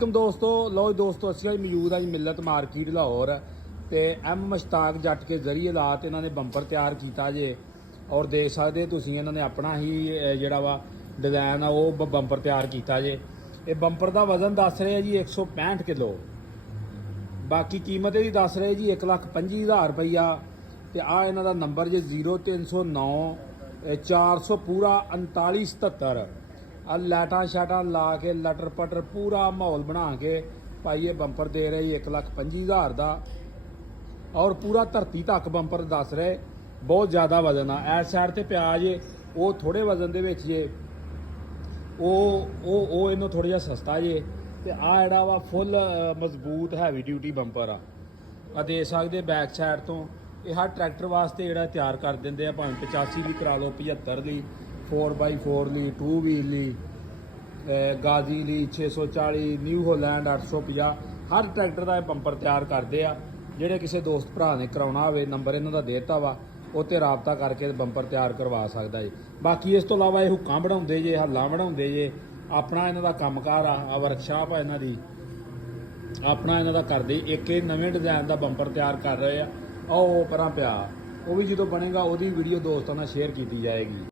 दोस्तों लो दोस्तों ਅਸੀਂ ਮੌਜੂਦ ਹਾਂ ਜੀ ਮਿਲਤ ਮਾਰਕੀਟ ਲਾਹੌਰ ਤੇ ਐਮ ਮਸ਼ਤਾਕ ਜੱਟ ਕੇ ਜ਼ਰੀਏ ਲਾਤ ਇਹਨਾਂ ਨੇ ਬੰਪਰ ਤਿਆਰ ਕੀਤਾ ਜੇ ਔਰ ਦੇਖ ਸਕਦੇ ਤੁਸੀਂ ਇਹਨਾਂ ਨੇ ਆਪਣਾ ਹੀ ਜਿਹੜਾ ਵਾ ਡਿਜ਼ਾਈਨ ਆ ਉਹ ਬੰਪਰ ਤਿਆਰ ਕੀਤਾ ਜੇ। ਇਹ ਬੰਪਰ ਦਾ ਵਜ਼ਨ ਦੱਸ ਰਹੇ ਜੀ 165 ਕਿਲੋ, ਬਾਕੀ ਕੀਮਤ ਇਹਦੀ ਦੱਸ ਰਹੇ ਜੀ 1,25,000 ਰੁਪਈਆ। ਤੇ ਆ ਇਹਨਾਂ ਦਾ ਨੰਬਰ ਜੇ 0309 400 ਪੂਰਾ 3977। ਆ ਲਾਈਟਾਂ ਸ਼ਾਟਾਂ ਲਾ ਕੇ ਲਟਰ ਪਟਰ ਪੂਰਾ ਮਾਹੌਲ ਬਣਾ ਕੇ ਭਾਈ ਇਹ ਬੰਪਰ ਦੇ ਰਹੇ ਜੀ 1,25,000 ਦਾ ਔਰ ਪੂਰਾ ਧਰਤੀ ਤੱਕ ਬੰਪਰ ਦੱਸ ਰਹੇ। ਬਹੁਤ ਜ਼ਿਆਦਾ ਵਜ਼ਨ ਆ। ਇਸ ਸਾਈਡ ਤੇ ਪਿਆ ਜੇ ਉਹ ਥੋੜੇ ਵਜ਼ਨ ਦੇ ਵਿੱਚ ਜੇ ਉਹ ਇਹਨੂੰ ਥੋੜਾ ਜਿਹਾ ਸਸਤਾ ਜੇ। ਤੇ ਆ ਜਿਹੜਾ ਵਾ ਫੁੱਲ ਮਜ਼ਬੂਤ ਹੈਵੀ ਡਿਊਟੀ ਬੰਪਰ ਆ ਦੇ ਸਕਦੇ ਬੈਕ ਸਾਈਡ ਤੋਂ। ਇਹ ਹਰ ਟਰੈਕਟਰ ਵਾਸਤੇ ਜਿਹੜਾ ਤਿਆਰ ਕਰ ਦਿੰਦੇ ਆ, ਭਾਵੇਂ 85 ਲਈ ਕਰਾ ਲਓ, 75 ਲਈ, 4x4 ਲਈ, 2 ਵੀਲ ਲਈ, ਗਾਜ਼ੀ ਲਈ, 640, ਨਿਊ ਹੋਲੈਂਡ 850 ਹਰ ਟਰੈਕਟਰ ਦਾ ਇਹ ਬੰਪਰ ਤਿਆਰ ਕਰਦੇ ਆ। ਜਿਹੜੇ ਕਿਸੇ ਦੋਸਤ ਭਰਾ ਨੇ ਕਰਾਉਣਾ ਹੋਵੇ ਨੰਬਰ ਇਹਨਾਂ ਦਾ ਦੇਤਾ ਵਾ, ਉਹ 'ਤੇ ਰਾਬਤਾ ਕਰਕੇ ਬੰਪਰ ਤਿਆਰ ਕਰਵਾ ਸਕਦਾ ਜੀ। ਬਾਕੀ ਇਸ ਤੋਂ ਇਲਾਵਾ ਇਹ ਹੁੱਕਾਂ ਬਣਾਉਂਦੇ ਜੇ, ਹੱਲਾਂ ਬਣਾਉਂਦੇ ਜੇ, ਆਪਣਾ ਇਹਨਾਂ ਦਾ ਕੰਮਕਾਰ ਆ ਵਰਕਸ਼ਾਪ ਆ ਇਹਨਾਂ ਦੀ, ਆਪਣਾ ਇਹਨਾਂ ਦਾ ਕਰਦੇ। ਇੱਕ ਇਹ ਨਵੇਂ ਡਿਜ਼ਾਈਨ ਦਾ ਬੰਪਰ ਤਿਆਰ ਕਰ ਰਹੇ ਆ। ਉਹ ਪਰਾਂ ਪਿਆ, ਉਹ ਵੀ ਜਦੋਂ ਬਣੇਗਾ ਉਹਦੀ ਵੀਡੀਓ ਦੋਸਤਾਂ ਨਾਲ ਸ਼ੇਅਰ ਕੀਤੀ ਜਾਏਗੀ।